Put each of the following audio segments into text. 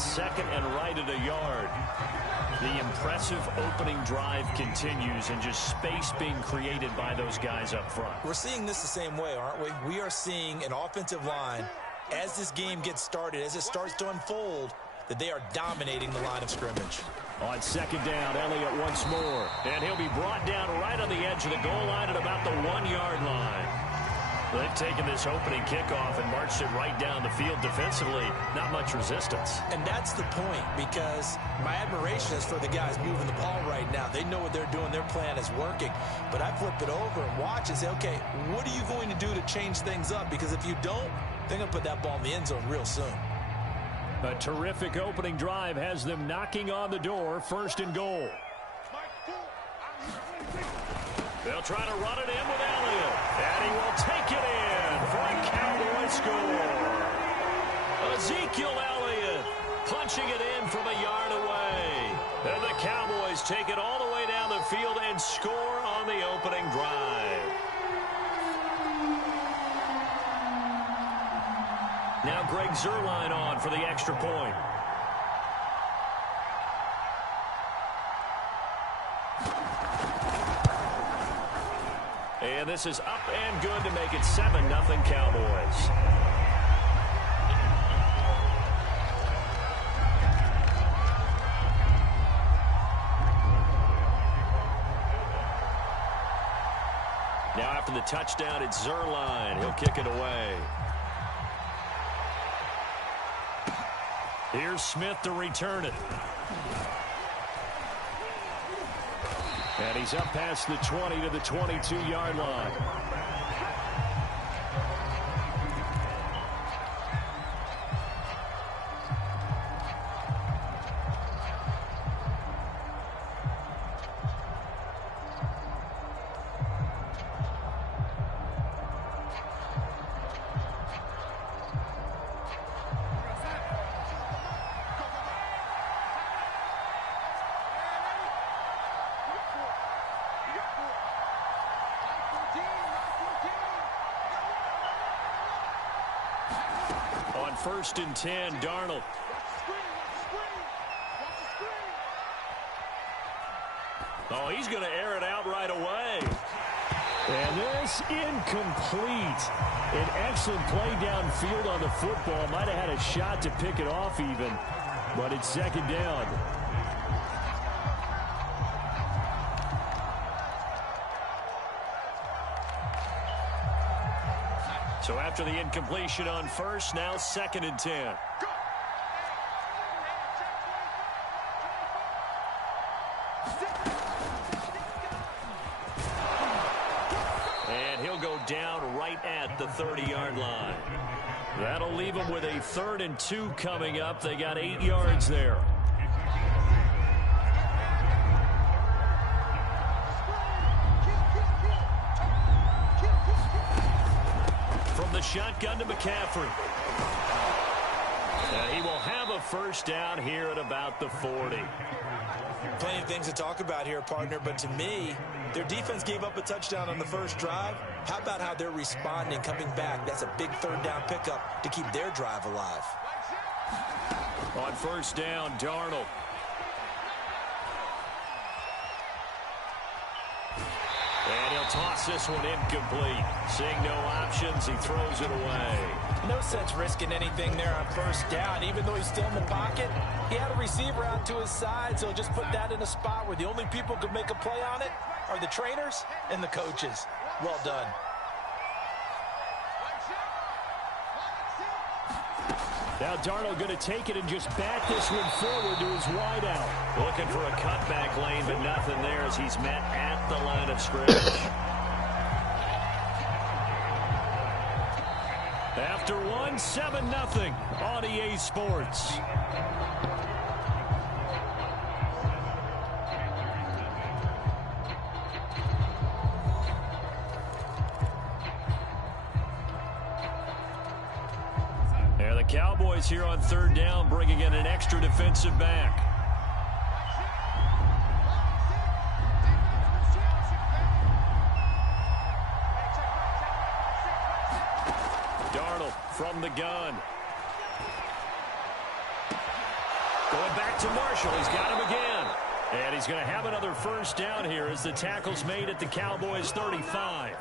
second and right at a yard. The impressive opening drive continues and just space being created by those guys up front. We're seeing this the same way, aren't we? We are seeing an offensive line, as this game gets started, as it starts to unfold, that they are dominating the line of scrimmage. On second down, Elliott once more. And he'll be brought down right on the edge of the goal line at about the 1-yard line. They've taken this opening kickoff and marched it right down the field defensively. Not much resistance. And that's the point, because my admiration is for the guys moving the ball right now. They know what they're doing. Their plan is working. But I flip it over and watch and say, okay, what are you going to do to change things up? Because if you don't, they're going to put that ball in the end zone real soon. A terrific opening drive has them knocking on the door, 1st and goal. They'll try to run it in with Elliott. And he will take it in for a Cowboy score. Ezekiel Elliott punching it in from a yard away. And the Cowboys take it all the way down the field and score on the opening drive. Now Greg Zuerlein on for the extra point. And this is up and good to make it 7-0 Cowboys. Now after the touchdown, it's Zuerlein. He'll kick it away. Here's Smith to return it. And he's up past the 20 to the 22-yard line. On 1st and 10, Darnold. Oh, he's going to air it out right away. And this incomplete. An excellent play downfield on the football. Might have had a shot to pick it off even, but it's 2nd down. So after the incompletion on 1st, now 2nd and 10. And he'll go down right at the 30-yard line. That'll leave them with a 3rd and 2 coming up. They got 8 yards there. Shotgun to McCaffrey. And he will have a 1st down here at about the 40. Plenty of things to talk about here, partner, but to me, their defense gave up a touchdown on the 1st drive. How about how they're responding, coming back? That's a big 3rd down pickup to keep their drive alive. On 1st down, Darnold. And he'll toss this one incomplete. Seeing no options, he throws it away. No sense risking anything there on 1st down. Even though he's still in the pocket, he had a receiver out to his side, so he'll just put that in a spot where the only people who can make a play on it are the trainers and the coaches. Well done. Now Darnold going to take it and just bat this one forward to his wideout. Looking for a cutback lane, but nothing there as he's met at the line of scrimmage. After one, 7-0 on EA Sports. Cowboys here on 3rd down, bringing in an extra defensive back. Darnold from the gun. Going back to Marshall. He's got him again. And he's going to have another first down here as the tackle's made at the Cowboys' 35.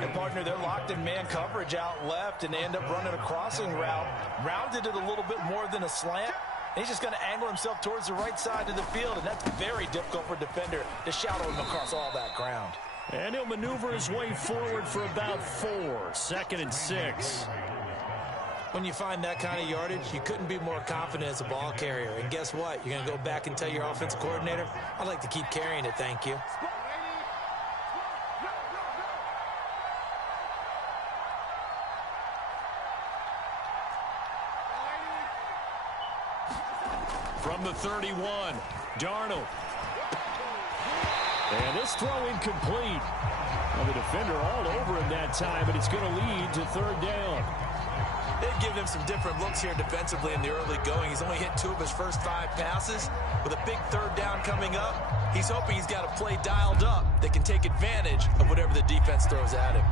And, partner, they're locked in man coverage out left, and they end up running a crossing route. Rounded it a little bit more than a slant. And he's just going to angle himself towards the right side of the field, and that's very difficult for a defender to shadow him across all that ground. And he'll maneuver his way forward for about 4. 2nd and 6. When you find that kind of yardage, you couldn't be more confident as a ball carrier. And guess what? You're going to go back and tell your offensive coordinator, I'd like to keep carrying it, thank you. From the 31, Darnold. And this throw incomplete. Well, the defender all over him that time, but it's going to lead to 3rd down. They've given him some different looks here defensively in the early going. He's only hit 2 of his first 5 passes. With a big 3rd down coming up, he's hoping he's got a play dialed up that can take advantage of whatever the defense throws at him.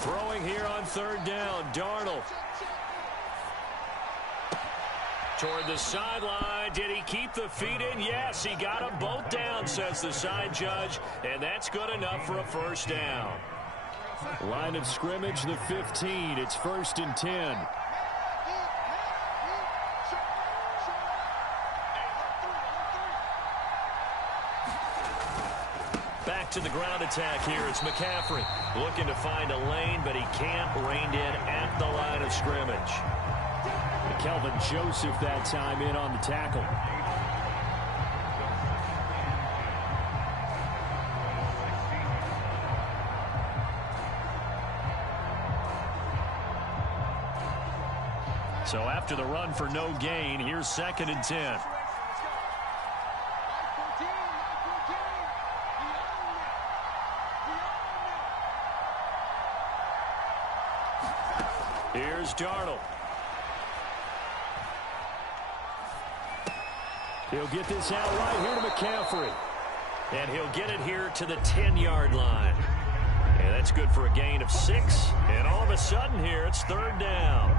Throwing here on 3rd down, Darnold. Toward the sideline. Did he keep the feet in? Yes, he got them both down, says the side judge, and that's good enough for a first down. Line of scrimmage, the 15. It's 1st and 10. Back to the ground attack here. It's McCaffrey looking to find a lane, but he can't. Reined in at the line of scrimmage. Kelvin Joseph that time in on the tackle. So after the run for no gain, here's 2nd and 10. Here's Darnold. He'll get this out right here to McCaffrey. And he'll get it here to the 10-yard line. And that's good for a gain of 6. And all of a sudden here, it's 3rd down.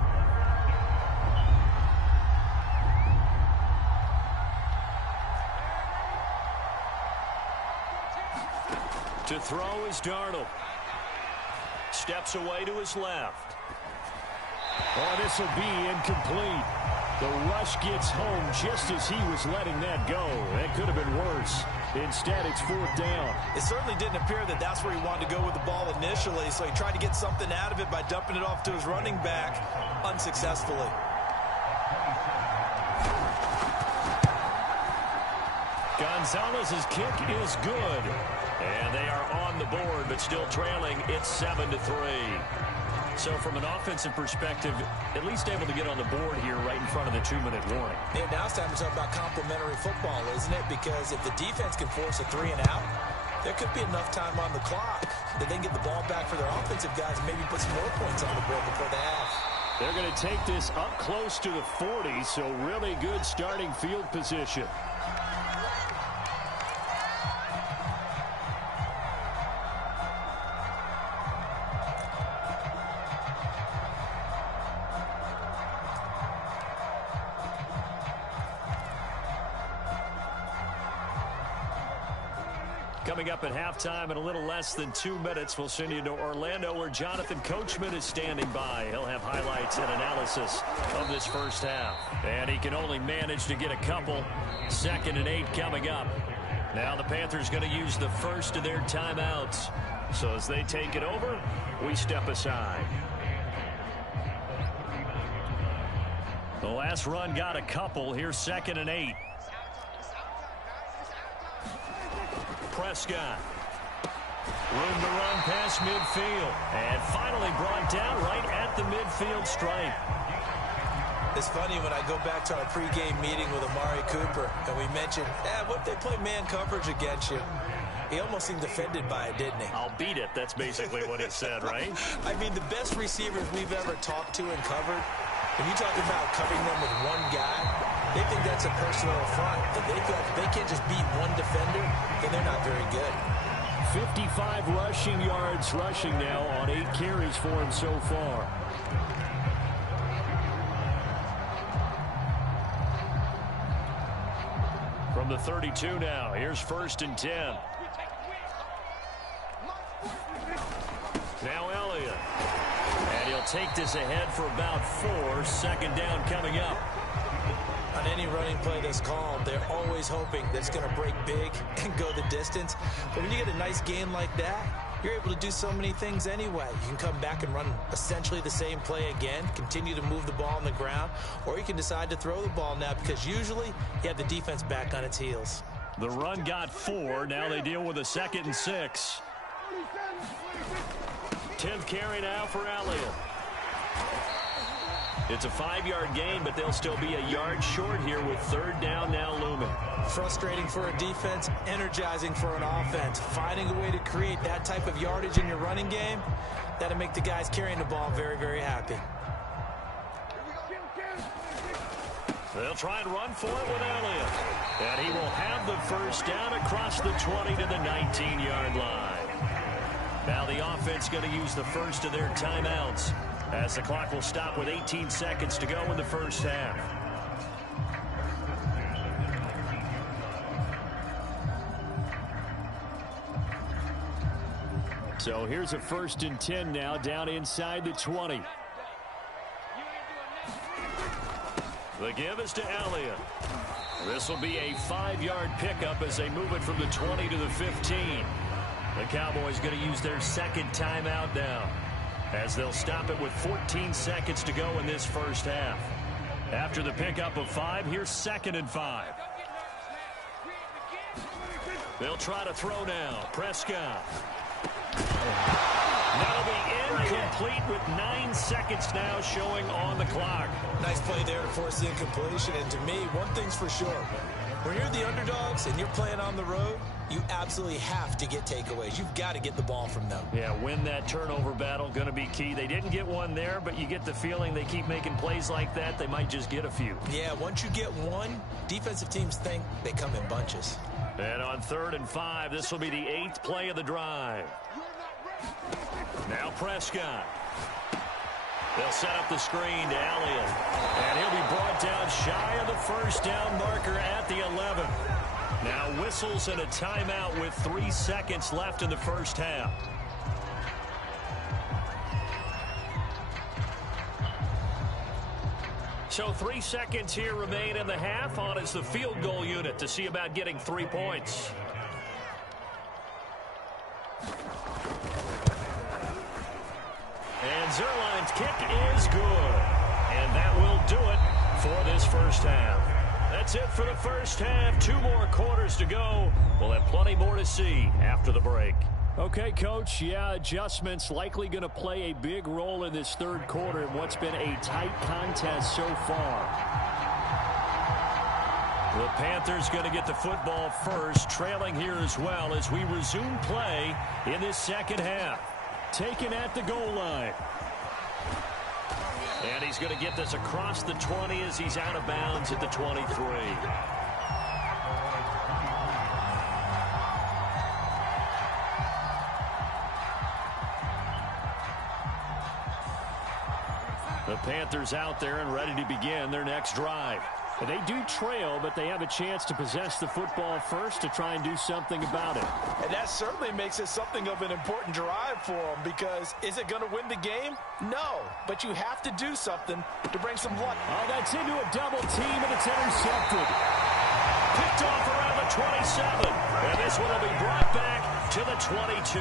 To throw is Darnold. Steps away to his left. Oh, this will be incomplete. The rush gets home just as he was letting that go. That could have been worse. Instead, it's 4th down. It certainly didn't appear that that's where he wanted to go with the ball initially, so he tried to get something out of it by dumping it off to his running back unsuccessfully. Gonzalez's kick is good. And they are on the board, but still trailing. It's 7-3. So from an offensive perspective, at least able to get on the board here right in front of the 2-minute warning. And now it's time to talk about complementary football, isn't it? Because if the defense can force a 3 and out, there could be enough time on the clock that they can get the ball back for their offensive guys and maybe put some more points on the board before the half. They're going to take this up close to the 40, so really good starting field position. Coming up at halftime in a little less than 2 minutes, we'll send you to Orlando where Jonathan Coachman is standing by. He'll have highlights and analysis of this first half. And he can only manage to get a couple. 2nd and 8 coming up. Now the Panthers going to use the first of their timeouts. So as they take it over, we step aside. The last run got a couple. Here's 2nd and 8. Prescott. Room to run past midfield. And finally brought down right at the midfield stripe. It's funny when I go back to our pregame meeting with Amari Cooper, and we mentioned, what if they play man coverage against you? He almost seemed offended by it, didn't he? I'll beat it. That's basically what he said, right? I mean, the best receivers we've ever talked to and covered, when you talk about covering them with one guy, they think that's a personal affront. If they feel like if they can't just beat one defender, then they're not very good. 55 rushing yards rushing now on 8 carries for him so far. From the 32 now, here's 1st and 10. Now Elliott. And he'll take this ahead for about 4. 2nd down coming up. On any running play that's called, they're always hoping that it's going to break big and go the distance. But when you get a nice game like that, you're able to do so many things anyway. You can come back and run essentially the same play again, continue to move the ball on the ground, or you can decide to throw the ball now because usually you have the defense back on its heels. The run got 4. Now they deal with a 2nd and 6. 10th carry now for Elliott. It's a 5-yard gain, but they'll still be a yard short here with 3rd down now looming. Frustrating for a defense, energizing for an offense. Finding a way to create that type of yardage in your running game, that'll make the guys carrying the ball very, very happy. They'll try and run for it with Elliott. And he will have the 1st down across the 20 to the 19-yard line. Now the offense going to use the first of their timeouts, as the clock will stop with 18 seconds to go in the 1st half. So here's a 1st and 10 now, down inside the 20. The give is to Elliott. This will be a 5-yard pickup as they move it from the 20 to the 15. The Cowboys going to use their 2nd timeout now, as they'll stop it with 14 seconds to go in this 1st half. After the pickup of 5, here's 2nd and 5. They'll try to throw now. Prescott. That'll be incomplete with 9 seconds now showing on the clock. Nice play there to force the incompletion. And to me, one thing's for sure. When you're the underdogs and you're playing on the road, you absolutely have to get takeaways. You've got to get the ball from them. Yeah, win that turnover battle, going to be key. They didn't get one there, but you get the feeling they keep making plays like that, they might just get a few. Yeah, once you get one, defensive teams think they come in bunches. And on 3rd and 5, this will be the 8th play of the drive. Now Prescott. They'll set up the screen to Elliott. And he'll be brought down shy of the 1st down marker at the 11. Now whistles and a timeout with 3 seconds left in the 1st half. So 3 seconds here remain in the half. On is the field goal unit to see about getting 3 points. And Zerline's kick is good. And that will do it for this 1st half. That's it for the 1st half. 2 more quarters to go. We'll have plenty more to see after the break. Okay, Coach, yeah, adjustments likely going to play a big role in this 3rd quarter in what's been a tight contest so far. The Panthers going to get the football first, trailing here as well as we resume play in this 2nd half. Taken at the goal line. And he's going to get this across the 20 as he's out of bounds at the 23. The Panthers out there and ready to begin their next drive. They do trail, but they have a chance to possess the football first to try and do something about it. And that certainly makes it something of an important drive for them, because is it going to win the game? No, but you have to do something to bring some luck. Oh, that's into a double team, and it's intercepted. Picked off around the 27. And this one will be brought back to the 22.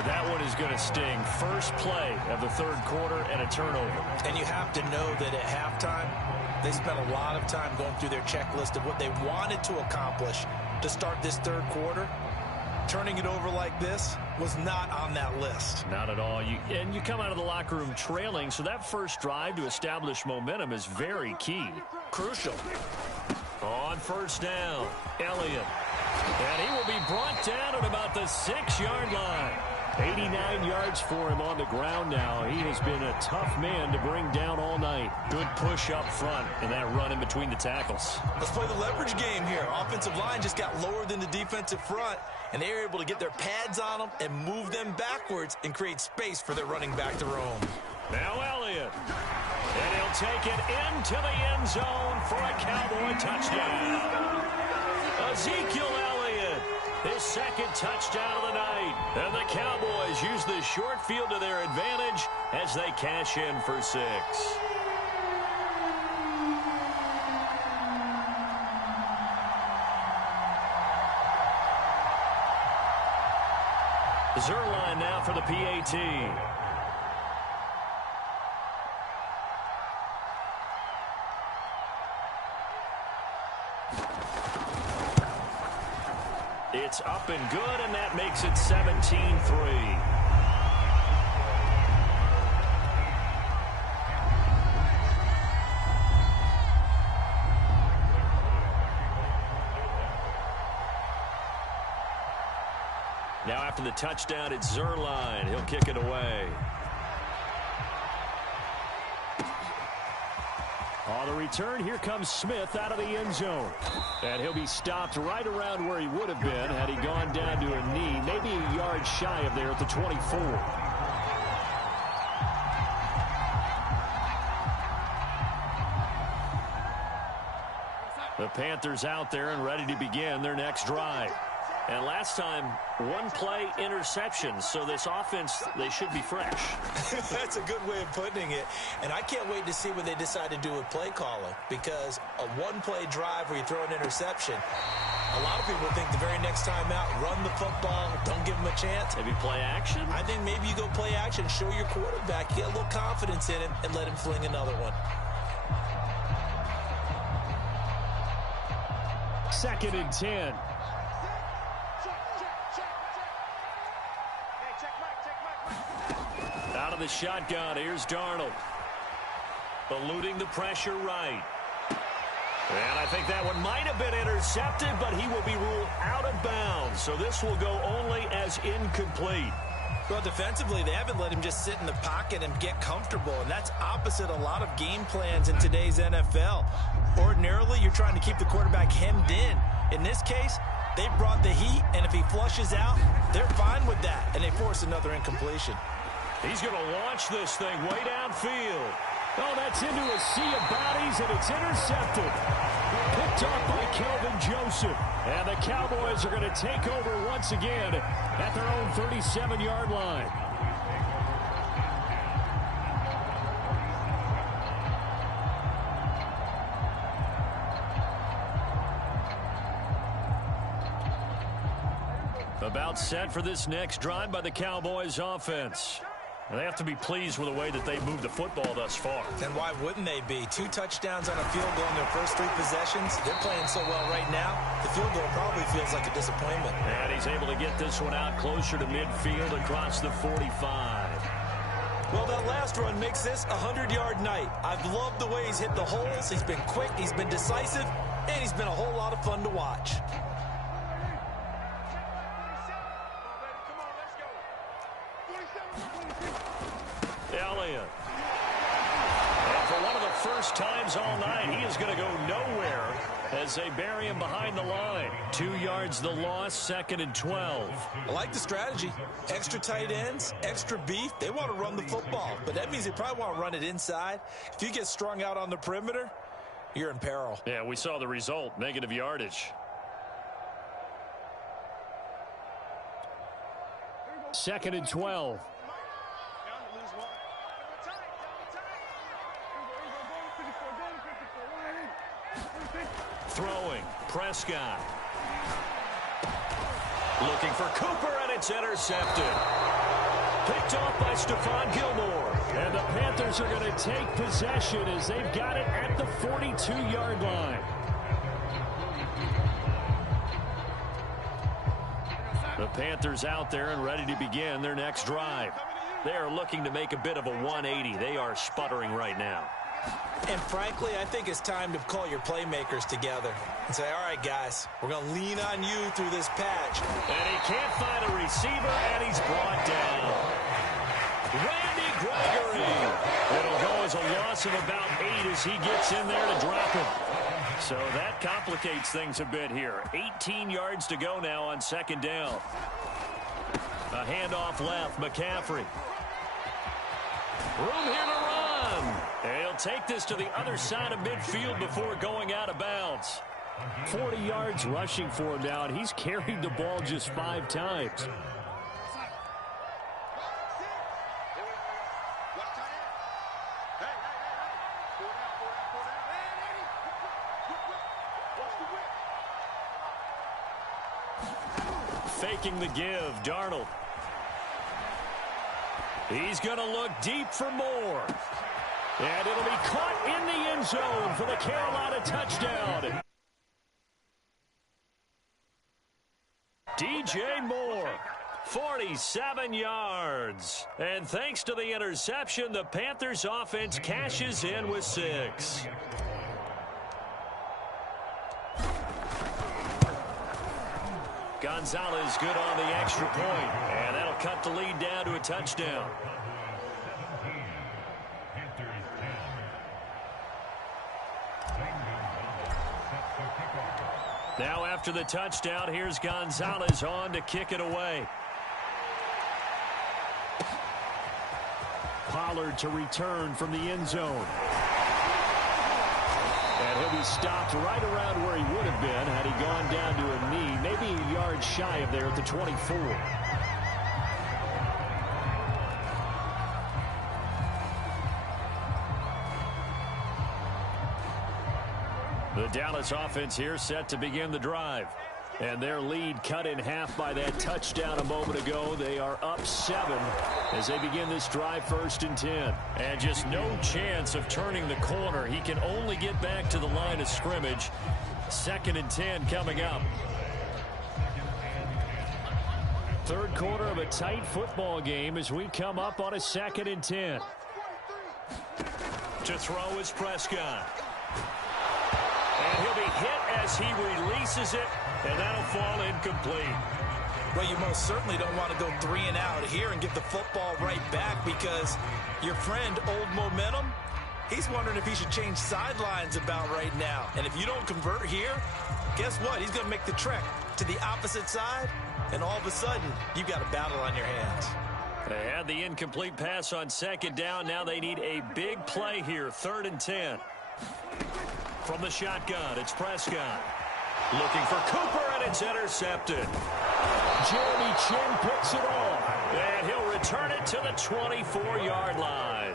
But that one is going to sting. First play of the 3rd quarter and a turnover. And you have to know that at halftime, they spent a lot of time going through their checklist of what they wanted to accomplish to start this 3rd quarter. Turning it over like this was not on that list. Not at all. And you come out of the locker room trailing, so that first drive to establish momentum is very key. Crucial. On 1st down, Elliott. And he will be brought down at about the 6-yard line. 89 yards for him on the ground now. He has been a tough man to bring down all night. Good push up front and that run in between the tackles. Let's play the leverage game here. Offensive line just got lower than the defensive front, and they were able to get their pads on them and move them backwards and create space for their running back to roam. Now Elliott. And he'll take it into the end zone for a Cowboy touchdown. Ezekiel Elliott, his second touchdown of the night. And the Cowboys use the short field to their advantage as they cash in for 6. Zerline now for the PAT. It's up and good, and that makes it 17-3. Now after the touchdown, it's Zerline. He'll kick it away. On the return, here comes Smith out of the end zone. And he'll be stopped right around where he would have been had he gone down to a knee, maybe a yard shy of there at the 24. The Panthers out there and ready to begin their next drive. And last time, one play interception. So this offense, they should be fresh. That's a good way of putting it. And I can't wait to see what they decide to do with play calling. Because a one-play drive where you throw an interception, a lot of people think the very next time out, run the football, don't give them a chance. Maybe play action? I think maybe you go play action, show your quarterback, get a little confidence in him, and let him fling another one. Second and 10. Out of the shotgun, here's Darnold. Eluding the pressure right. And I think that one might have been intercepted, but he will be ruled out of bounds. So this will go only as incomplete. Well, defensively, they haven't let him just sit in the pocket and get comfortable, and that's opposite a lot of game plans in today's NFL. Ordinarily, you're trying to keep the quarterback hemmed in. In this case, they brought the heat, and if he flushes out, they're fine with that, and they force another incompletion. He's going to launch this thing way downfield. Oh, that's into a sea of bodies, and it's intercepted. Picked off by Kelvin Joseph. And the Cowboys are going to take over once again at their own 37-yard line. About set for this next drive by the Cowboys offense. And they have to be pleased with the way that they moved the football thus far. And why wouldn't they be? 2 touchdowns on a field goal in their first 3 possessions. They're playing so well right now, the field goal probably feels like a disappointment. And he's able to get this one out closer to midfield across the 45. Well, that last run makes this a 100-yard night. I've loved the way he's hit the holes. He's been quick, he's been decisive, and he's been a whole lot of fun to watch. Elliott. And for one of the first times all night, he is going to go nowhere as they bury him behind the line. 2 yards the loss, 2nd and 12. I like the strategy. Extra tight ends, extra beef. They want to run the football, but that means they probably want to run it inside. If you get strung out on the perimeter, you're in peril. Yeah, we saw the result, negative yardage. 2nd and 12. Throwing, Prescott. Looking for Cooper, and it's intercepted. Picked off by Stephon Gilmore. And the Panthers are going to take possession as they've got it at the 42-yard line. The Panthers out there and ready to begin their next drive. They are looking to make a bit of a 180. They are sputtering right now. And frankly, I think it's time to call your playmakers together and say, all right, guys, we're going to lean on you through this patch. And he can't find a receiver, and he's brought down. Randy Gregory. It'll go as a loss of about 8 as he gets in there to drop him. So that complicates things a bit here. 18 yards to go now on second down. A handoff left, McCaffrey. Room here to run. And he'll take this to the other side of midfield before going out of bounds. 40 yards rushing for him now, and he's carried the ball just 5 times. Faking the give, Darnold. He's going to look deep for more. And it'll be caught in the end zone for the Carolina touchdown. DJ Moore, 47 yards. And thanks to the interception, the Panthers offense cashes in with 6. Gonzalez good on the extra point, and that'll cut the lead down to a touchdown. Now after the touchdown, here's Gonzalez on to kick it away. Pollard to return from the end zone. And he'll be stopped right around where he would have been had he gone down to a knee, maybe a yard shy of there at the 24. The Dallas offense here set to begin the drive. And their lead cut in half by that touchdown a moment ago. They are up 7 as they begin this drive, 1st and 10. And just no chance of turning the corner. He can only get back to the line of scrimmage. 2nd and 10 coming up. 3rd quarter of a tight football game as we come up on a 2nd and 10. To throw is Prescott. And he'll be hit as he releases it, and that'll fall incomplete. Well, you most certainly don't want to go 3 and out here and get the football right back because your friend, Old Momentum, he's wondering if he should change sidelines about right now. And if you don't convert here, guess what? He's going to make the trek to the opposite side, and all of a sudden, you've got a battle on your hands. They had the incomplete pass on 2nd down. Now they need a big play here, 3rd and 10. From the shotgun, it's Prescott. Looking for Cooper, and it's intercepted. Jeremy Chin picks it off, and he'll return it to the 24-yard line.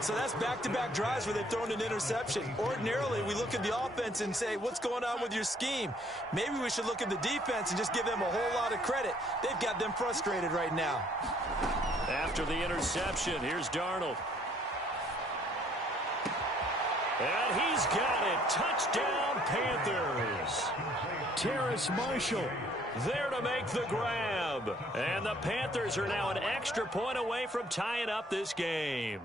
So that's back-to-back drives where they've thrown an interception. Ordinarily, we look at the offense and say, what's going on with your scheme? Maybe we should look at the defense and just give them a whole lot of credit. They've got them frustrated right now. After the interception, here's Darnold. And he's got it. Touchdown, Panthers. Terrace Marshall there to make the grab. And the Panthers are now an extra point away from tying up this game.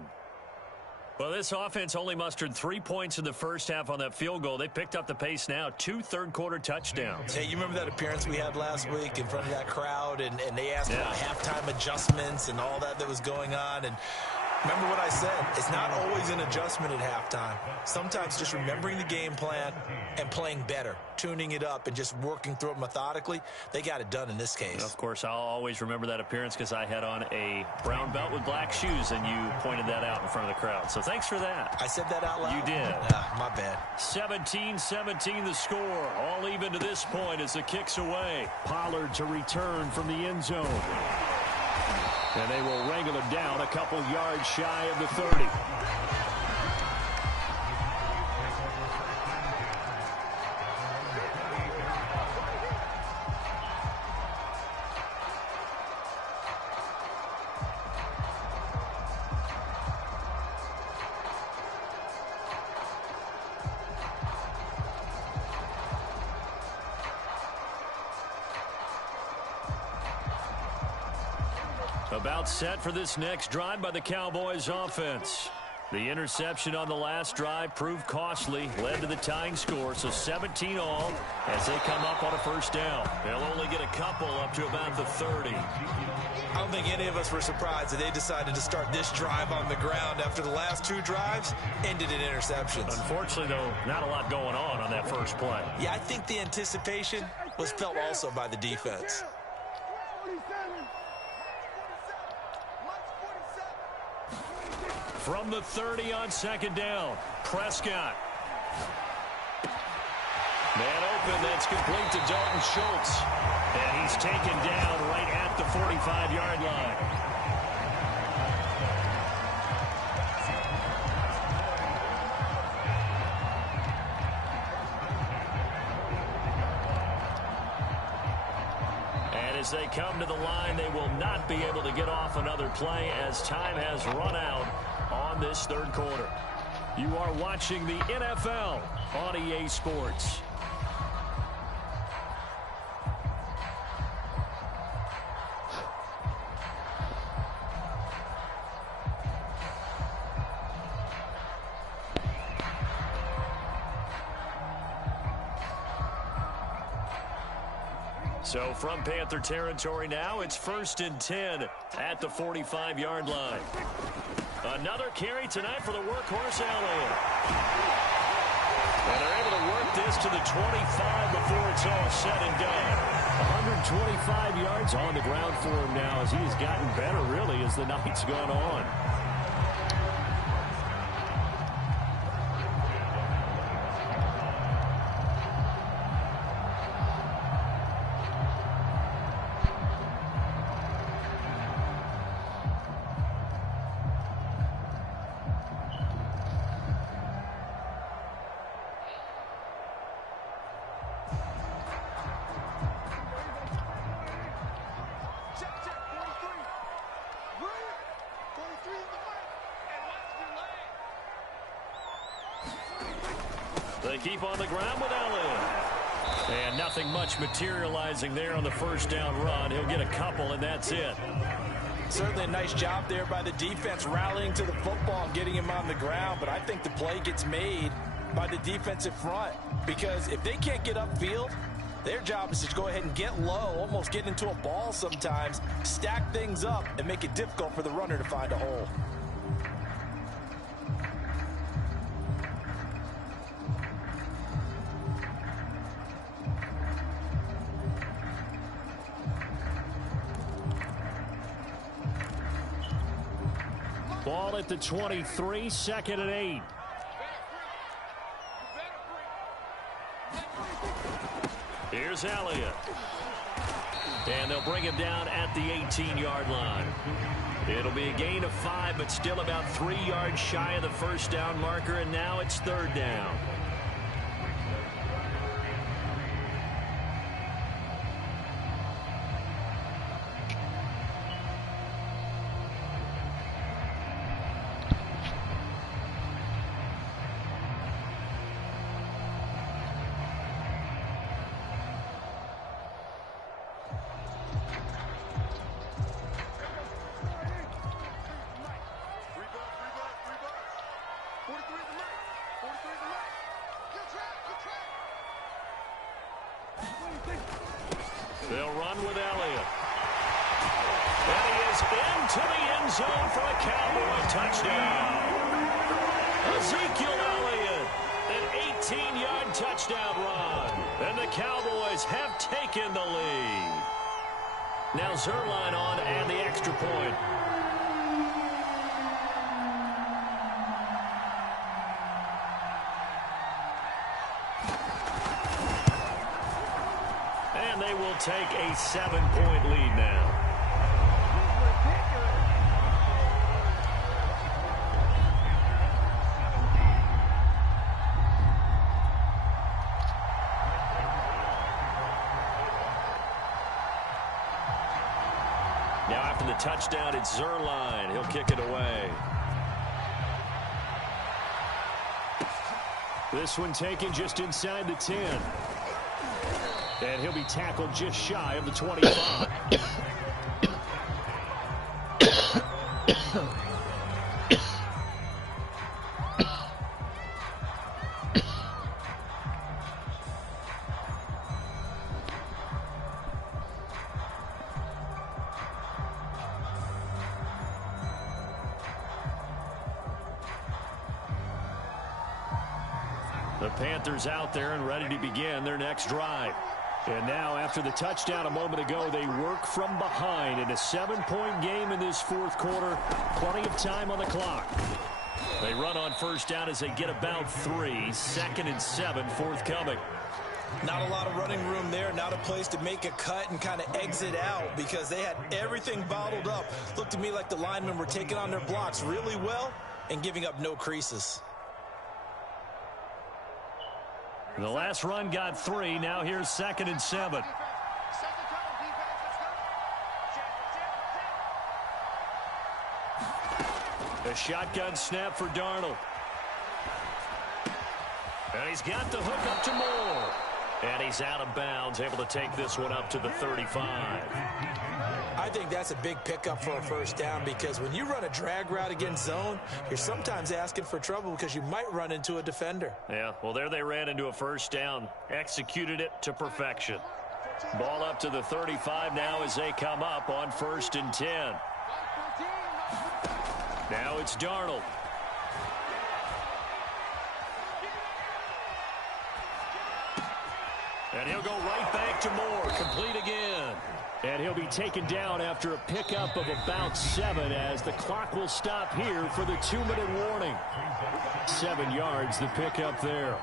Well, this offense only mustered 3 points in the first half on that field goal. They picked up the pace now. 2 third-quarter touchdowns. Hey, you remember that appearance we had last week in front of that crowd, and they asked about halftime adjustments and all that was going on, and remember what I said. It's not always an adjustment at halftime. Sometimes just remembering the game plan and playing better, tuning it up and just working through it methodically. They got it done in this case. Of course, I'll always remember that appearance because I had on a brown belt with black shoes, and you pointed that out in front of the crowd. So thanks for that. I said that out loud? You did. My bad. 17-17 the score. All even to this point as the kick's away. Pollard to return from the end zone. And they will wrangle him down a couple yards shy of the 30. About set for this next drive by the Cowboys offense. The interception on the last drive proved costly, led to the tying score, so 17 all as they come up on a first down. They'll only get a couple up to about the 30. I don't think any of us were surprised that they decided to start this drive on the ground after the last two drives ended in interceptions. Unfortunately, though, not a lot going on that first play. Yeah, I think the anticipation was felt also by the defense. From the 30 on second down, Prescott. Man open, that's complete to Dalton Schultz. And he's taken down right at the 45-yard line. And as they come to the line, they will not be able to get off another play as time has run out on this third quarter. You are watching the NFL on EA Sports. So from Panther territory now, it's 1st and 10 at the 45-yard line. Another carry tonight for the workhorse Elliott. And they're able to work this to the 25 before it's all said and done. 125 yards on the ground for him now as he has gotten better, really, as the night's gone on. They keep on the ground with Elliott. And nothing much materializing there on the first down run. He'll get a couple, and that's it. Certainly a nice job there by the defense rallying to the football and getting him on the ground. But I think the play gets made by the defensive front. Because if they can't get upfield, their job is to go ahead and get low, almost get into a ball sometimes, stack things up, and make it difficult for the runner to find a hole. Ball at the 23, 2nd and 8. Here's Elliott. And they'll bring him down at the 18-yard line. It'll be a gain of 5, but still about 3 yards shy of the first down marker, and now it's 3rd down. They'll run with Elliott. And he is into the end zone for a Cowboy touchdown. Ezekiel Elliott, an 18-yard touchdown run. And the Cowboys have taken the lead. Now Zuerlein on and the extra point. And they will take a 7-point lead now. Now after the touchdown, it's Zuerlein. He'll kick it away. This one taken just inside the 10. And he'll be tackled just shy of the 25. The Panthers out there and ready to begin their next drive. And now, after the touchdown a moment ago, they work from behind in a 7-point game in this fourth quarter. Plenty of time on the clock. They run on first down as they get about 3. 2nd and 7, forthcoming. Not a lot of running room there. Not a place to make a cut and kind of exit out because they had everything bottled up. Looked to me like the linemen were taking on their blocks really well and giving up no creases. The last run got 3. Now here's 2nd and 7. A shotgun snap for Darnold. And he's got the hook up to Moore. And he's out of bounds, able to take this one up to the 35. I think that's a big pickup for a first down because when you run a drag route against zone, you're sometimes asking for trouble because you might run into a defender. Yeah, well, there they ran into a first down. Executed it to perfection. Ball up to the 35 now as they come up on 1st and 10. Now it's Darnold. And he'll go right back to Moore. Complete again. And he'll be taken down after a pickup of about 7 as the clock will stop here for the 2-minute warning. 7 yards, the pickup there.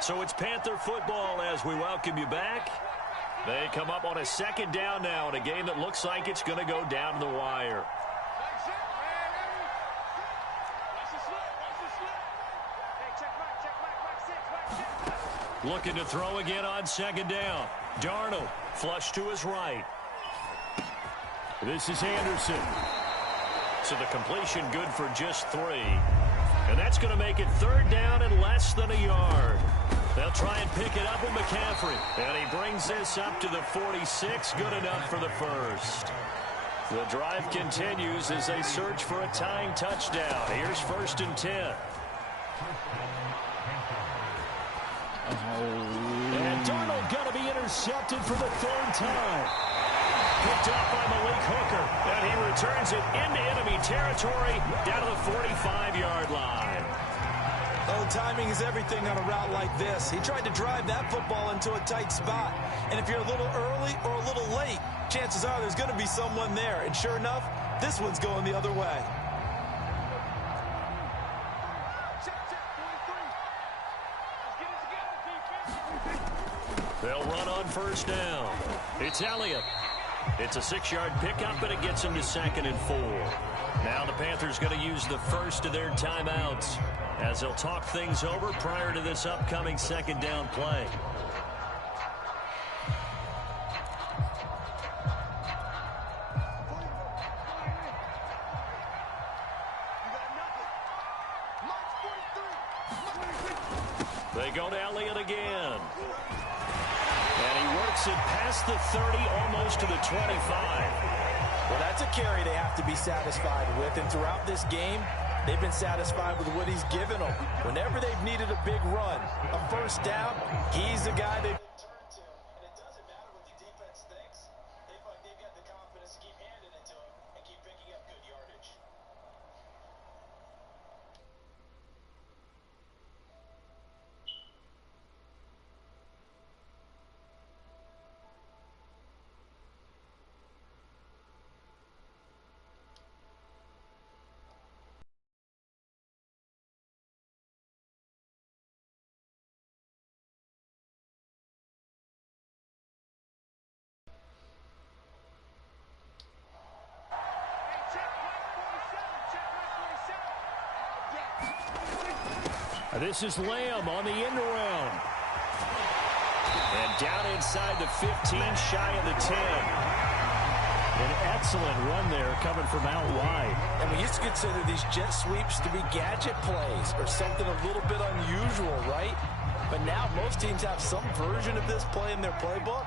So it's Panther football as we welcome you back. They come up on a 2nd down now in a game that looks like it's going to go down to the wire. Looking to throw again on 2nd down. Darnold, flush to his right. This is Anderson. So the completion good for just 3. And that's going to make it 3rd down and less than a yard. They'll try and pick it up with McCaffrey. And he brings this up to the 46. Good enough for the first. The drive continues as they search for a tying touchdown. Here's 1st and 10. And Darnold going to be intercepted for the 3rd time. Picked up by Malik Hooker. And he returns it into enemy territory down to the 45-yard line. Oh, timing is everything on a route like this. He tried to drive that football into a tight spot. And if you're a little early or a little late, chances are there's going to be someone there. And sure enough, this one's going the other way. They'll run on 1st down. It's Elliott. It's a 6-yard pickup, and it gets him to 2nd and 4. Now the Panthers going to use the first of their timeouts as they'll talk things over prior to this upcoming 2nd down play. They go to Elliott again. And he works it past the 30, almost to the 25. Well, that's a carry they have to be satisfied with. And throughout this game, they've been satisfied with what he's given them. Whenever they've needed a big run, a first down, he's the guy they turn to. And it doesn't matter what the defense thinks. They've got the confidence to keep handing it to him and keep picking up good yardage. This is Lamb on the end around. And down inside the 15, shy of the 10. An excellent run there coming from out wide. And we used to consider these jet sweeps to be gadget plays or something a little bit unusual, right? But now most teams have some version of this play in their playbook.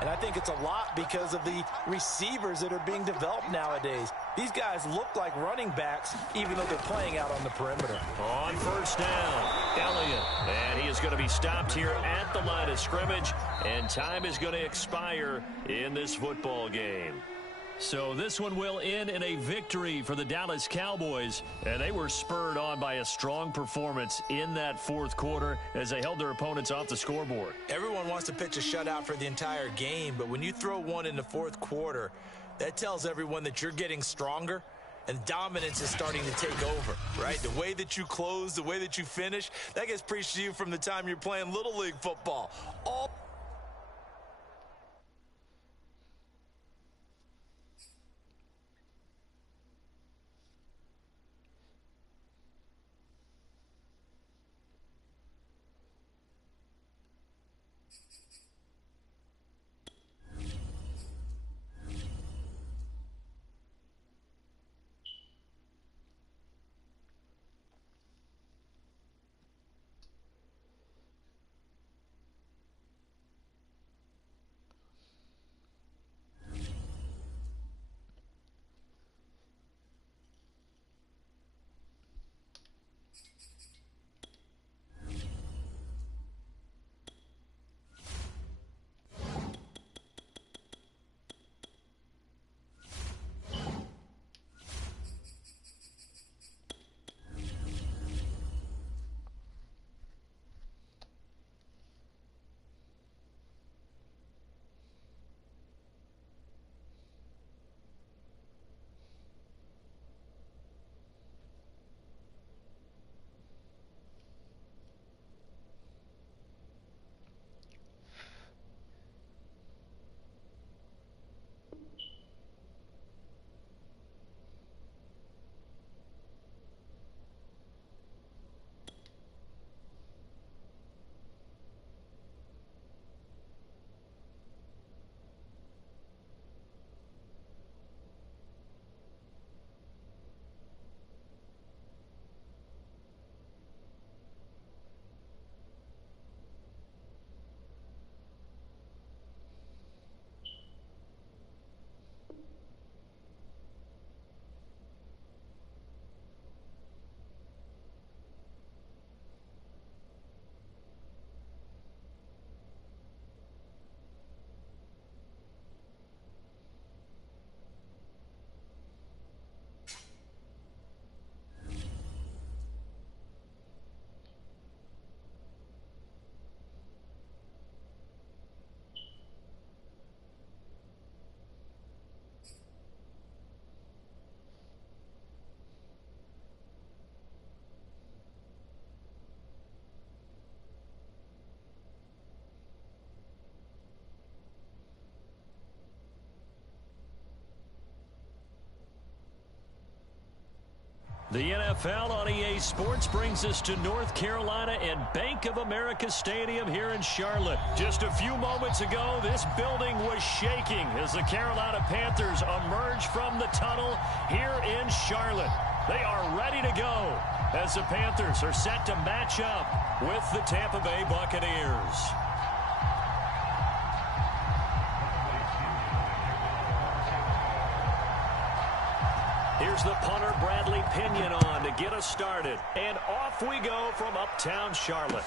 And I think it's a lot because of the receivers that are being developed nowadays. These guys look like running backs, even though they're playing out on the perimeter. On 1st down, Elliott. And he is going to be stopped here at the line of scrimmage. And time is going to expire in this football game. So this one will end in a victory for the Dallas Cowboys, and they were spurred on by a strong performance in that fourth quarter as they held their opponents off the scoreboard. Everyone wants to pitch a shutout for the entire game, but when you throw one in the fourth quarter, that tells everyone that you're getting stronger and dominance is starting to take over, right? The way that you close, the way that you finish, that gets preached to you from the time you're playing Little League football. The NFL on EA Sports brings us to North Carolina and Bank of America Stadium here in Charlotte. Just a few moments ago, this building was shaking as the Carolina Panthers emerged from the tunnel here in Charlotte. They are ready to go as the Panthers are set to match up with the Tampa Bay Buccaneers. Here's the punter, Bradley Pinion, on to get us started. And off we go from uptown Charlotte.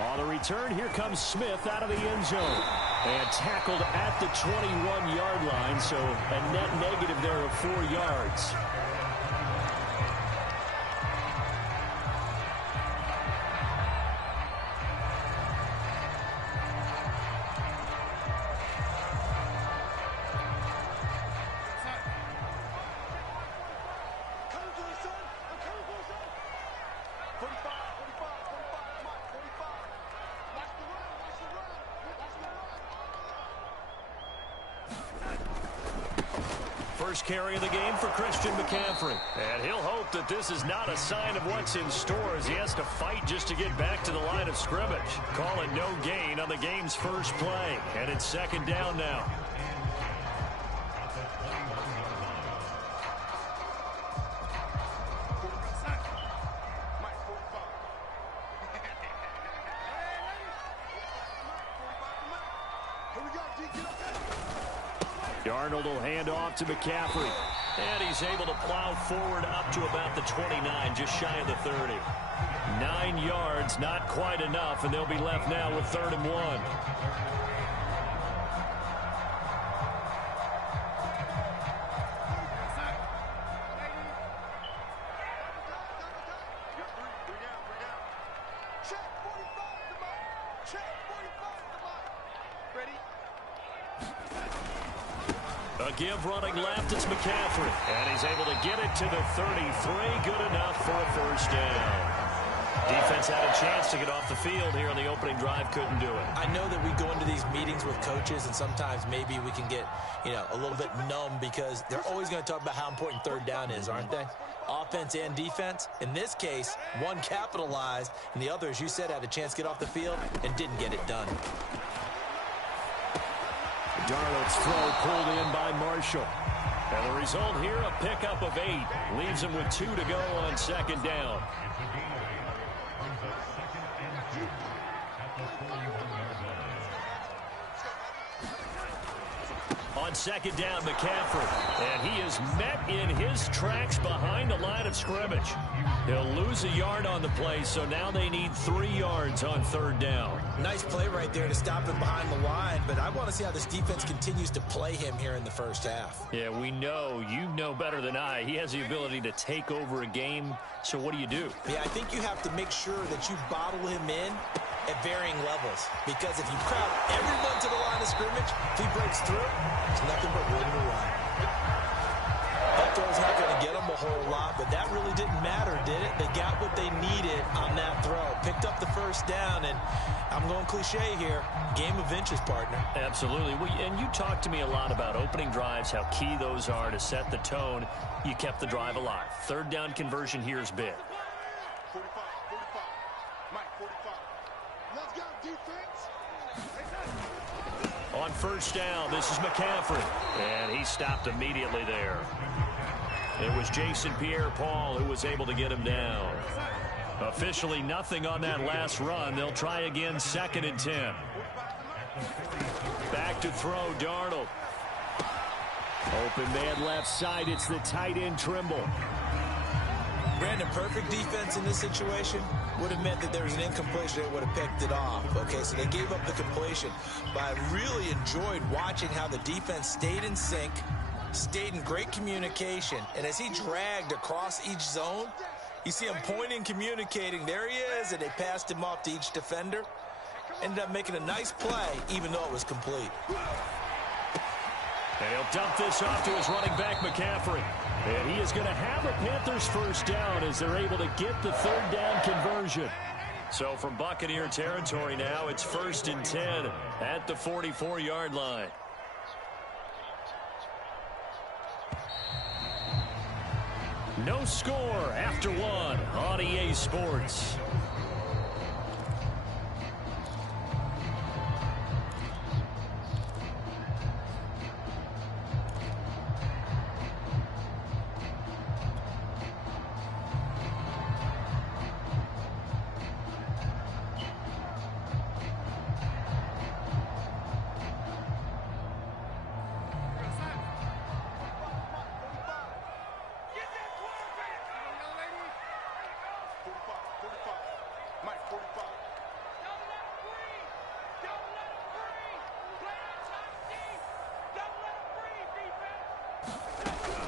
On the return, here comes Smith out of the end zone. And tackled at the 21-yard line, so a net negative there of 4 yards. First carry of the game for Christian McCaffrey. And he'll hope that this is not a sign of what's in store as he has to fight just to get back to the line of scrimmage. Call it no gain on the game's first play. And it's second down now. Darnold will hand off to McCaffrey. And he's able to plow forward up to about the 29, just shy of the 30. 9 yards, not quite enough, and they'll be left now with 3rd and 1. A give running left, it's McCaffrey. And he's able to get it to the 33. Good enough for a first down. Defense had a chance to get off the field here on the opening drive, couldn't do it. I know that we go into these meetings with coaches, and sometimes maybe we can get, a little bit numb because they're always going to talk about how important third down is, aren't they? Offense and defense. In this case, one capitalized, and the other, as you said, had a chance to get off the field and didn't get it done. Darnold's throw pulled in by Marshall. And the result here, a pickup of 8. Leaves him with 2 to go on second down. On second down, McCaffrey. And he is met in his tracks behind the line of scrimmage. He'll lose a yard on the play, so now they need 3 yards on third down. Nice play right there to stop him behind the line, but I want to see how this defense continues to play him here in the first half. Yeah, we know. You know better than I. He has the ability to take over a game, so what do you do? Yeah, I think you have to make sure that you bottle him in at varying levels, because if you crowd everyone to the line of scrimmage, if he breaks through, there's nothing but room to run. That throw's not going to get them a whole lot, but that really didn't matter, did it? They got what they needed on that throw. Picked up the first down, and I'm going cliche here, game of inches, partner. Absolutely. And you talked to me a lot about opening drives, how key those are to set the tone. You kept the drive alive. Third down conversion here is big. 45, 45. Mike, 45. Let's go, defense. On first down, this is McCaffrey. And he stopped immediately there. It was Jason Pierre-Paul who was able to get him down. Officially nothing on that last run. They'll try again, 2nd and 10. Back to throw, Darnold. Open man left side. It's the tight end, Trimble. Brandon, perfect defense in this situation would have meant that there was an incompletion. They would have picked it off. Okay, so they gave up the completion. But I really enjoyed watching how the defense stayed in sync, stayed in great communication, and as he dragged across each zone, you see him pointing, communicating. There he is, and they passed him off to each defender. Ended up making a nice play, even though it was complete. And he'll dump this off to his running back, McCaffrey. And he is going to have a Panthers first down as they're able to get the third down conversion. So from Buccaneer territory now, it's 1st and 10 at the 44-yard line. No score after 1 on EA Sports.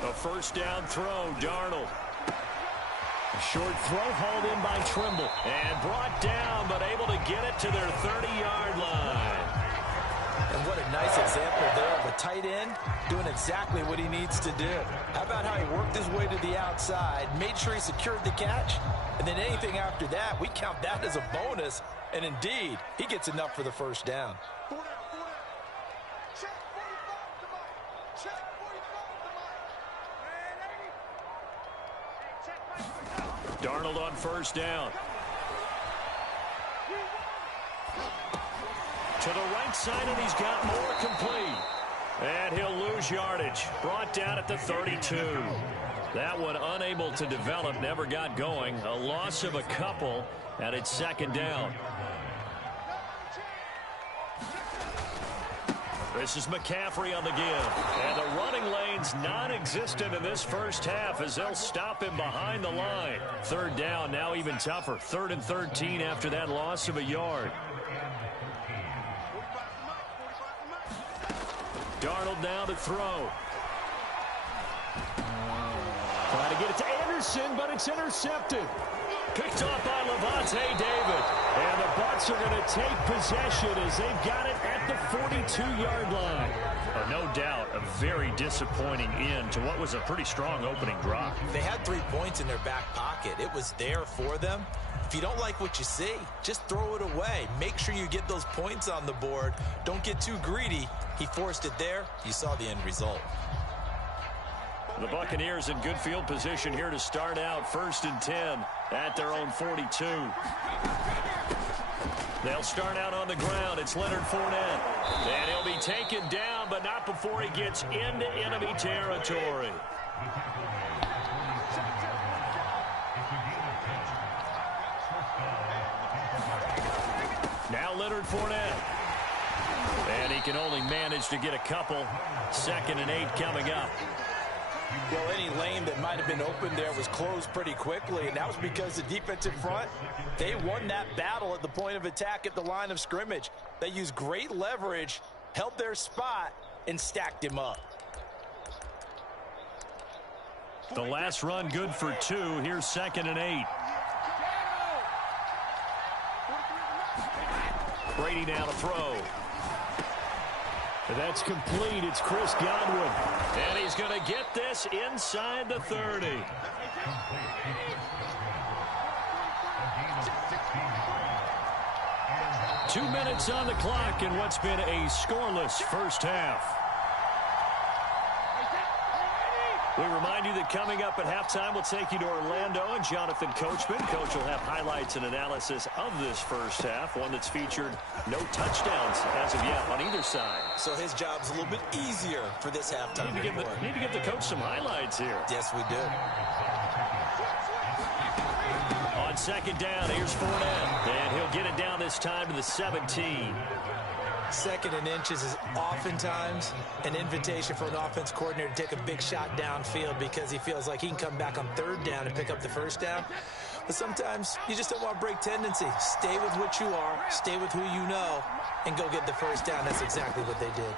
A first down throw, Darnold. A short throw hauled in by Trimble. And brought down, but able to get it to their 30-yard line. And what a nice example there of a tight end doing exactly what he needs to do. How about how he worked his way to the outside, made sure he secured the catch, and then anything after that, we count that as a bonus. And indeed, he gets enough for the first down. Darnold on first down. To the right side, and he's got more complete. And he'll lose yardage. Brought down at the 32. That one unable to develop, never got going. A loss of a couple, and it's 2nd down. This is McCaffrey on the give. And the running lane's non-existent in this first half as they'll stop him behind the line. 3rd down, now even tougher. 3rd and 13 after that loss of a yard. Darnold now to throw. Trying to get it to Anderson, but it's intercepted. Picked off by Levante David. And the Bucs are going to take possession as they've got it at the 42-yard line. No doubt a very disappointing end to what was a pretty strong opening drive. They had 3 points in their back pocket. It was there for them. If you don't like what you see, just throw it away. Make sure you get those points on the board. Don't get too greedy. He forced it there. You saw the end result. The Buccaneers in good field position here to start out 1st and 10 at their own 42. They'll start out on the ground. It's Leonard Fournette. And he'll be taken down, but not before he gets into enemy territory. Now Leonard Fournette. And he can only manage to get a couple. 2nd and 8 coming up. Well, any lane that might have been open there was closed pretty quickly, and that was because the defensive front, they won that battle at the point of attack at the line of scrimmage. They used great leverage, held their spot, and stacked him up. The last run good for 2. Here's 2nd and 8. Brady now to throw. That's complete. It's Chris Godwin. And he's going to get this inside the 30. Two minutes on the clock in what's been a scoreless first half. We remind you that coming up at halftime, we'll take you to Orlando and Jonathan Coachman. Coach will have highlights and analysis of this first half, one that's featured no touchdowns as of yet on either side. So his job's a little bit easier for this halftime. Need to give the coach some highlights here. Yes, we do. On 2nd down, here's Fournette. And he'll get it down this time to the 17. 2nd and inches is oftentimes an invitation for an offense coordinator to take a big shot downfield because he feels like he can come back on 3rd down and pick up the 1st down. But sometimes you just don't want to break tendency. Stay with what you are, stay with who you know, and go get the 1st down. That's exactly what they did.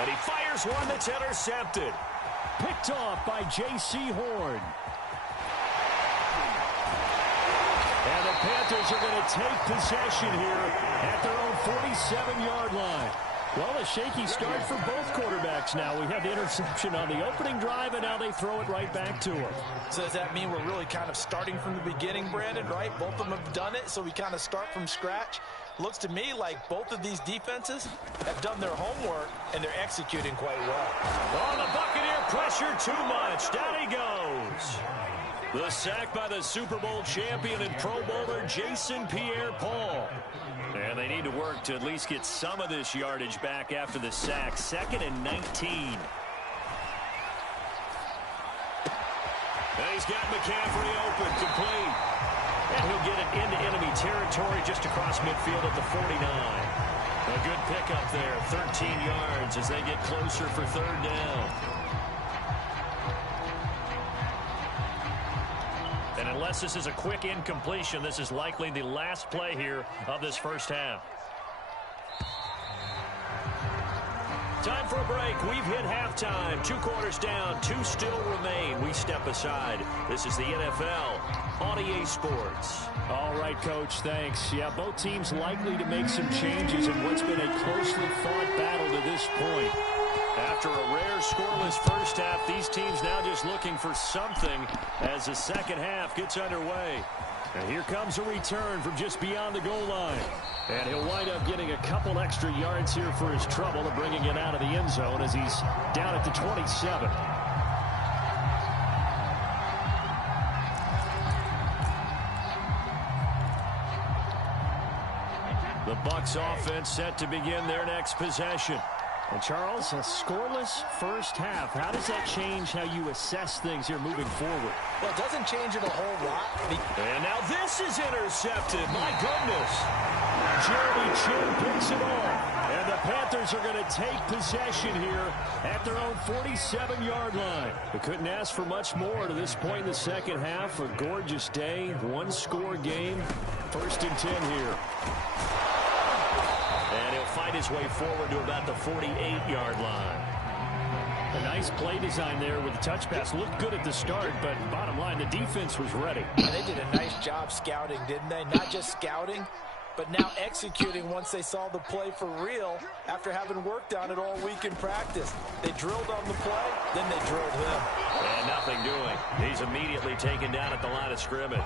And he fires one that's intercepted. Picked off by J.C. Horn. And the Panthers are going to take possession here at their own 47-yard line. Well, a shaky start for both quarterbacks now. We have the interception on the opening drive, and now they throw it right back to him. So does that mean we're really kind of starting from the beginning, Brandon, right? Both of them have done it, so we kind of start from scratch. Looks to me like both of these defenses have done their homework, and they're executing quite well. Oh, the Buccaneer pressure too much. Down he goes. The sack by the Super Bowl champion and Pro Bowler Jason Pierre-Paul. And they need to work to at least get some of this yardage back after the sack. 2nd and 19. And he's got McCaffrey open, complete. And he'll get it into enemy territory just across midfield at the 49. A good pickup there, 13 yards as they get closer for 3rd down. And unless this is a quick incompletion, this is likely the last play here of this first half. Time for a break. We've hit halftime. 2 quarters down. 2 still remain. We step aside. This is the NFL on EA Sports. All right, Coach. Thanks. Yeah, both teams likely to make some changes in what's been a closely fought battle to this point. After a rare scoreless first half, these teams now just looking for something as the second half gets underway. And here comes a return from just beyond the goal line. And he'll wind up getting a couple extra yards here for his trouble and bringing it out of the end zone as he's down at the 27. The Bucs offense set to begin their next possession. And Charles, a scoreless first half. How does that change how you assess things here moving forward? Well, it doesn't change it a whole lot. And now this is intercepted. My goodness. Jeremy Chin picks it off. And the Panthers are going to take possession here at their own 47-yard line. They couldn't ask for much more to this point in the second half. A gorgeous day, one-score game. 1st and 10 here. And he'll fight his way forward to about the 48-yard line. A nice play design there with the touch pass. Looked good at the start, but bottom line, the defense was ready. They did a nice job scouting, didn't they? Not just scouting, but now executing once they saw the play for real after having worked on it all week in practice. They drilled on the play, then they drilled him. And nothing doing. He's immediately taken down at the line of scrimmage.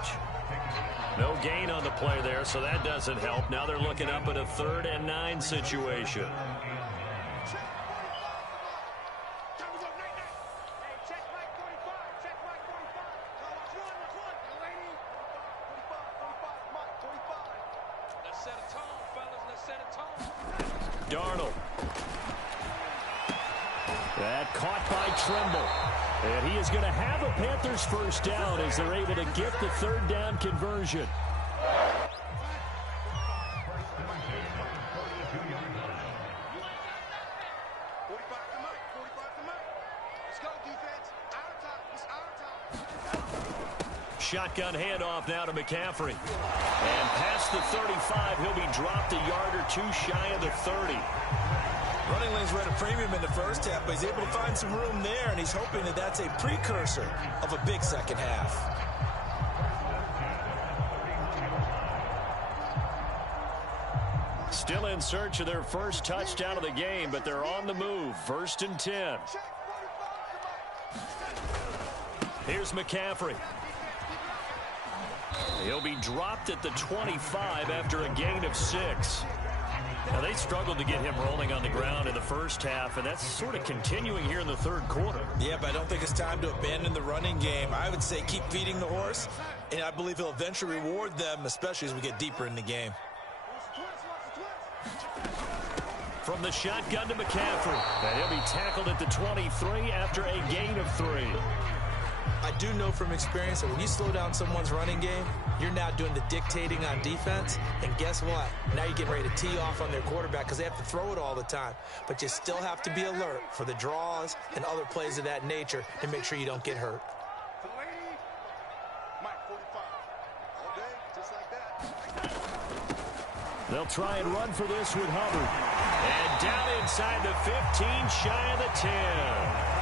No gain on the play there, so that doesn't help. Now they're looking up at a 3rd and 9 situation. Darnold. That caught by Trimble. And he is going to have a Panthers first down as they're able to get the 3rd down conversion. Shotgun handoff now to McCaffrey. And past the 35, he'll be dropped a yard or two shy of the 30. Running lanes were at a premium in the first half, but he's able to find some room there, and he's hoping that that's a precursor of a big second half. Still in search of their first touchdown of the game, but they're on the move. 1st and 10. Here's McCaffrey. He'll be dropped at the 25 after a gain of 6. Now, they struggled to get him rolling on the ground in the first half, and that's sort of continuing here in the 3rd quarter. Yeah, but I don't think it's time to abandon the running game. I would say keep feeding the horse, and I believe he'll eventually reward them, especially as we get deeper in the game. From the shotgun to McCaffrey, and he'll be tackled at the 23 after a gain of 3. I do know from experience that when you slow down someone's running game, you're now doing the dictating on defense. And guess what? Now you're getting ready to tee off on their quarterback because they have to throw it all the time. But you still have to be alert for the draws and other plays of that nature to make sure you don't get hurt. They'll try and run for this with Hubbard. And down inside the 15, shy of the 10.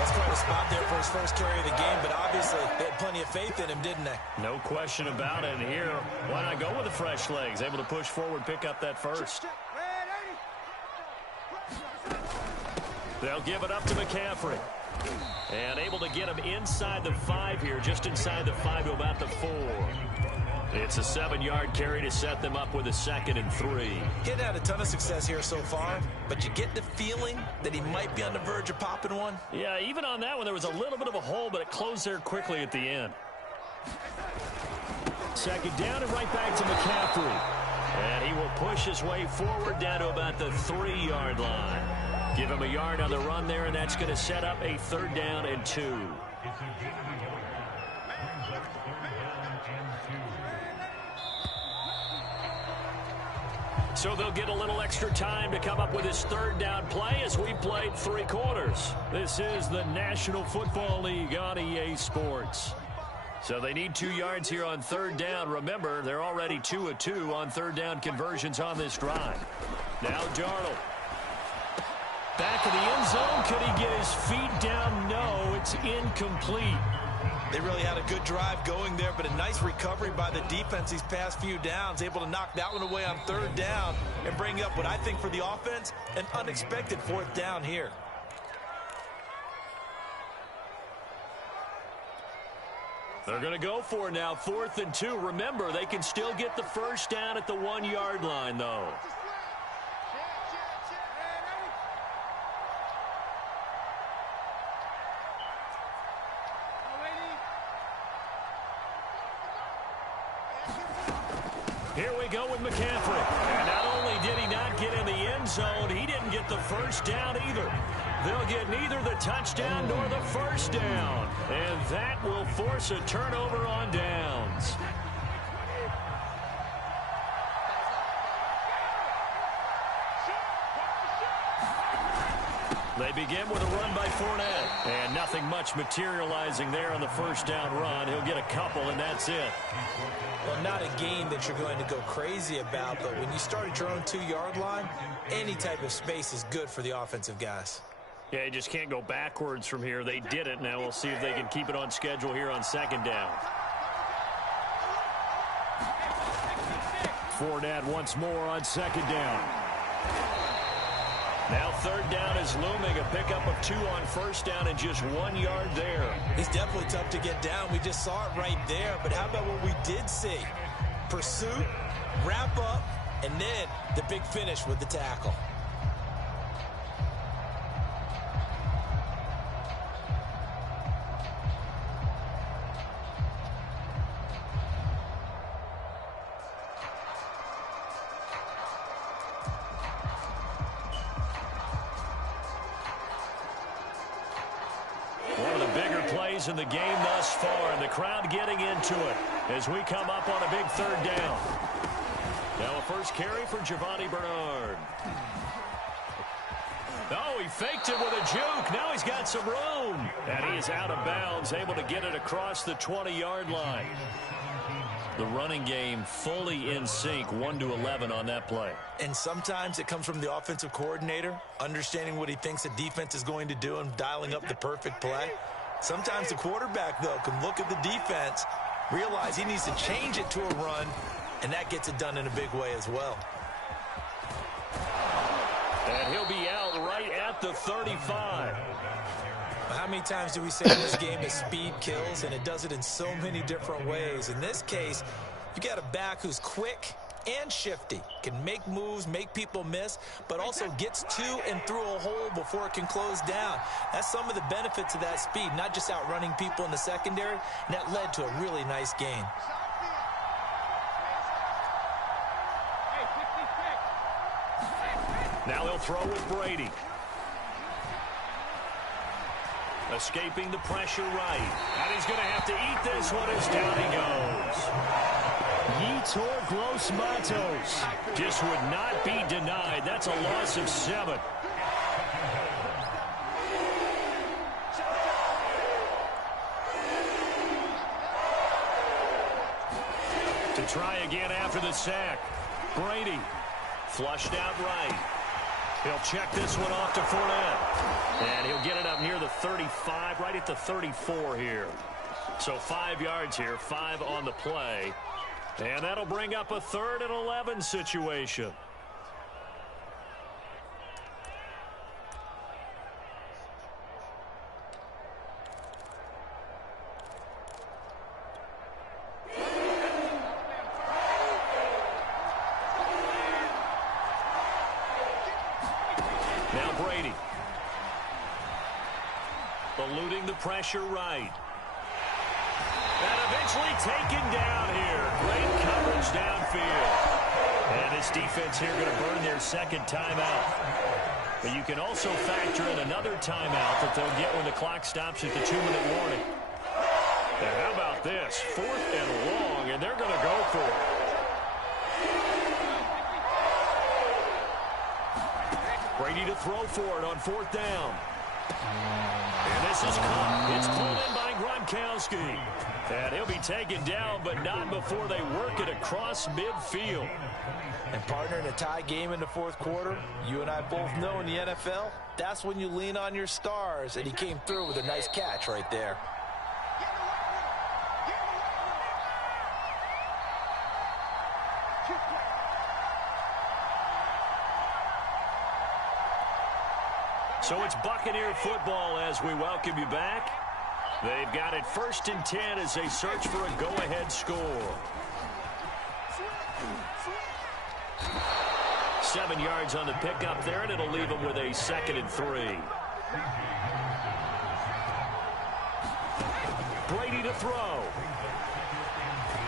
That's quite a spot there for his first carry of the game, but obviously they had plenty of faith in him, didn't they? No question about it. And here, why not go with the fresh legs? Able to push forward, pick up that first. They'll give it up to McCaffrey. And able to get him inside the 5 here, just inside the 5 to about the 4. It's a 7-yard carry to set them up with a 2nd and 3. Getting had a ton of success here so far, but you get the feeling that he might be on the verge of popping one. Yeah, even on that one, there was a little bit of a hole, but it closed there quickly at the end. 2nd down and right back to McCaffrey. And he will push his way forward down to about the 3-yard line. Give him a yard on the run there, and that's going to set up a 3rd down and 2. So they'll get a little extra time to come up with his 3rd down play as we played 3 quarters. This is the National Football League on EA Sports. So they need 2 yards here on 3rd down. Remember, they're already 2 of 2 on 3rd down conversions on this drive. Now Darnold. Back of the end zone. Could he get his feet down? No, it's incomplete. They really had a good drive going there, but a nice recovery by the defense these past few downs, able to knock that one away on 3rd down and bring up what I think for the offense, an unexpected 4th down here. They're going to go for it now, 4th and 2. Remember, they can still get the first down at the 1-yard line, though. Here we go with McCaffrey. And not only did he not get in the end zone, he didn't get the first down either. They'll get neither the touchdown nor the first down. And that will force a turnover on downs. They begin with a run by Fournette. And nothing much materializing there on the first down run. He'll get a couple, and that's it. Well, not a game that you're going to go crazy about, but when you start at your own 2-yard line, any type of space is good for the offensive guys. Yeah, you just can't go backwards from here. They did it. Now we'll see if they can keep it on schedule here on second down. Fournette once more on second down. Now third down is looming. A pickup of 2 on first down and just 1 yard there. He's definitely tough to get down. We just saw it right there. But how about what we did see? Pursuit, wrap up, and then the big finish with the tackle. In the game thus far, and the crowd getting into it as we come up on a big third down. Now a first carry for Giovanni Bernard. Oh, he faked it with a juke. Now he's got some room. And he is out of bounds, able to get it across the 20-yard line. The running game fully in sync, 1-11 on that play. And sometimes it comes from the offensive coordinator, understanding what he thinks the defense is going to do and dialing up the perfect play. Sometimes the quarterback, though, can look at the defense, realize he needs to change it to a run, and that gets it done in a big way as well. And he'll be out right at the 35. How many times do we say in this game that speed kills, and it does it in so many different ways? In this case, you got a back who's quick and shifty, can make moves, make people miss, but also gets to and through a hole before it can close down. That's some of the benefits of that speed, not just outrunning people in the secondary, and that led to a really nice gain. Now he'll throw with Brady. Escaping the pressure right. And he's going to have to eat this one as down he goes. Yetur Gross-Matos just would not be denied. That's a loss of 7. To try again after the sack. Brady flushed out right. He'll check this one off to Fournette. And he'll get it up near the 35, right at the 34 here. So 5 yards here, 5 on the play. And that'll bring up a 3rd and 11 situation. Now Brady. Eluding the pressure right. And eventually taken down here. Great coverage downfield. And this defense here going to burn their second timeout. But you can also factor in another timeout that they'll get when the clock stops at the 2-minute warning. And how about this? 4th and long, and they're going to go for it. Brady to throw for it on 4th down. And this is caught. It's pulled in by Gronkowski. And he'll be taken down, but not before they work it across midfield. And partner, in a tie game in the 4th quarter, you and I both know in the NFL, that's when you lean on your stars. And he came through with a nice catch right there. So it's Buccaneer football as we welcome you back. They've got it 1st and 10 as they search for a go-ahead score. 7 yards on the pickup there, and it'll leave them with a 2nd and 3. Brady to throw.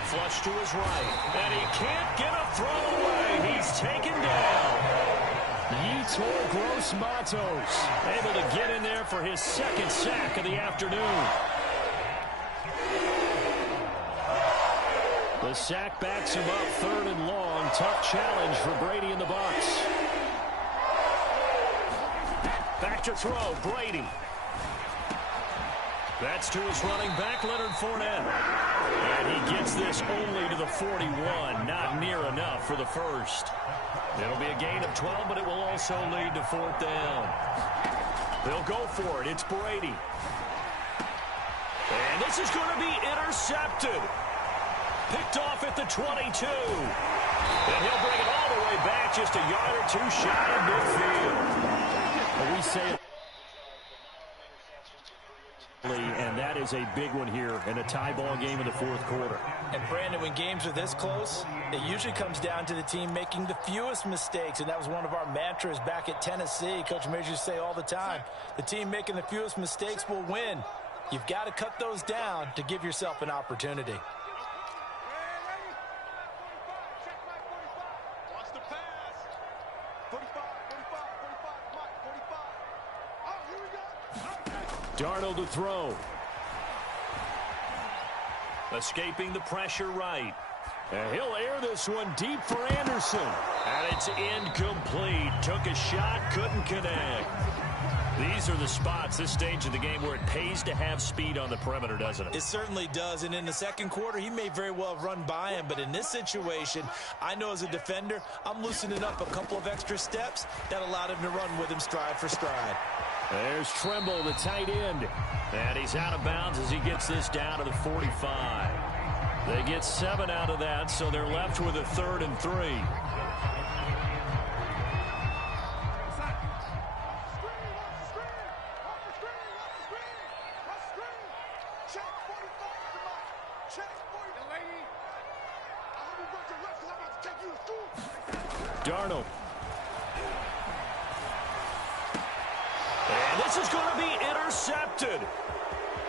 Flush to his right. And he can't get a throw away. He's taken down. Yetur Gross-Matos able to get in there for his 2nd sack of the afternoon. The sack backs him up 3rd and long. Tough challenge for Brady and the Bucs. Back to throw, Brady. That's to his running back, Leonard Fournette. And he gets this only to the 41. Not near enough for the first. It'll be a gain of 12, but it will also lead to 4th down. They'll go for it. It's Brady. And this is going to be intercepted. Picked off at the 22. And he'll bring it all the way back just a yard or two shy of midfield. Well, we say it. And that is a big one here in a tie ball game in the fourth quarter. And Brandon, when games are this close, it usually comes down to the team making the fewest mistakes, and that was one of our mantras back at Tennessee. Coach Majors used to say all the time, the team making the fewest mistakes will win. You've got to cut those down to give yourself an opportunity. Watch the pass. 45, 45, 45, Mike, 45. Oh, here we go. Darnold to throw. Escaping the pressure right. And he'll air this one deep for Anderson. And it's incomplete. Took a shot, couldn't connect. These are the spots, this stage of the game, where it pays to have speed on the perimeter, doesn't it? It certainly does, and in the second quarter, he may very well have run by him, but in this situation, I know as a defender, I'm loosening up a couple of extra steps that allowed him to run with him stride for stride. There's Tremble, the tight end. And he's out of bounds as he gets this down to the 45. They get 7 out of that, so they're left with a 3rd and 3. Darnold. And this is going to be intercepted.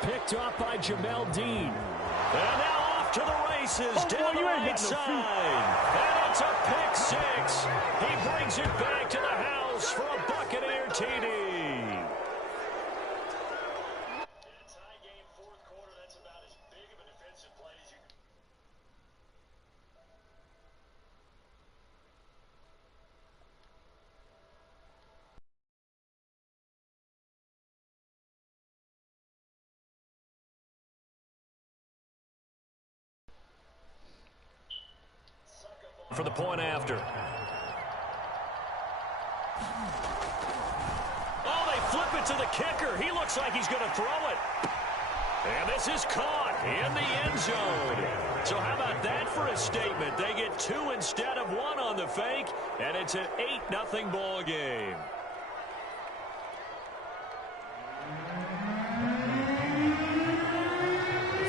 Picked up by Jamel Dean. And now off to the races down the right side. And it's a pick 6. He brings it back to the house for a Buccaneer TD. For the point after. Oh, they flip it to the kicker. He looks like he's going to throw it. And this is caught in the end zone. So how about that for a statement? They get 2 instead of 1 on the fake, and it's an 8-0 ball game.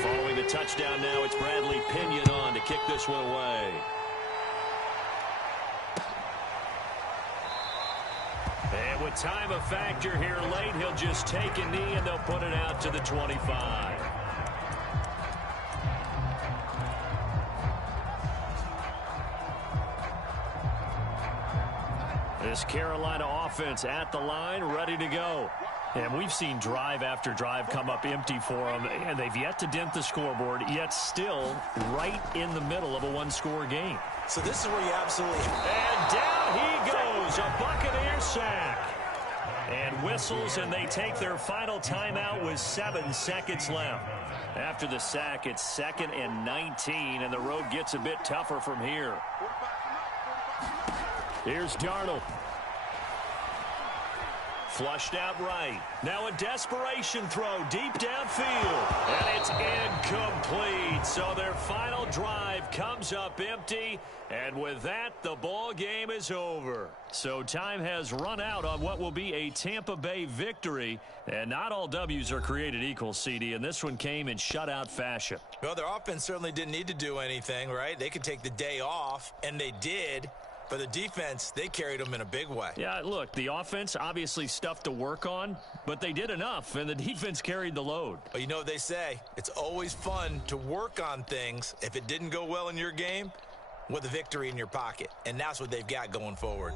Following the touchdown now, it's Bradley Pinion on to kick this one away. And with time a factor here late, he'll just take a knee and they'll put it out to the 25. This Carolina offense at the line, ready to go. And we've seen drive after drive come up empty for them, and they've yet to dent the scoreboard, yet still right in the middle of a one-score game. So this is where you absolutely... And down he goes, a Buccaneer sack. And whistles, and they take their final timeout with 7 seconds left. After the sack, it's 2nd and 19, and the road gets a bit tougher from here. Here's Darnold. Flushed out right. Now a desperation throw deep downfield. And it's incomplete. So their final drive comes up empty. And with that, the ball game is over. So time has run out on what will be a Tampa Bay victory. And not all W's are created equal, CD. And this one came in shutout fashion. Well, their offense certainly didn't need to do anything, right? They could take the day off, and they did. For the defense, they carried them in a big way. Yeah, look, the offense, obviously stuff to work on, but they did enough, and the defense carried the load. Well, you know what they say. It's always fun to work on things if it didn't go well in your game with a victory in your pocket, and that's what they've got going forward.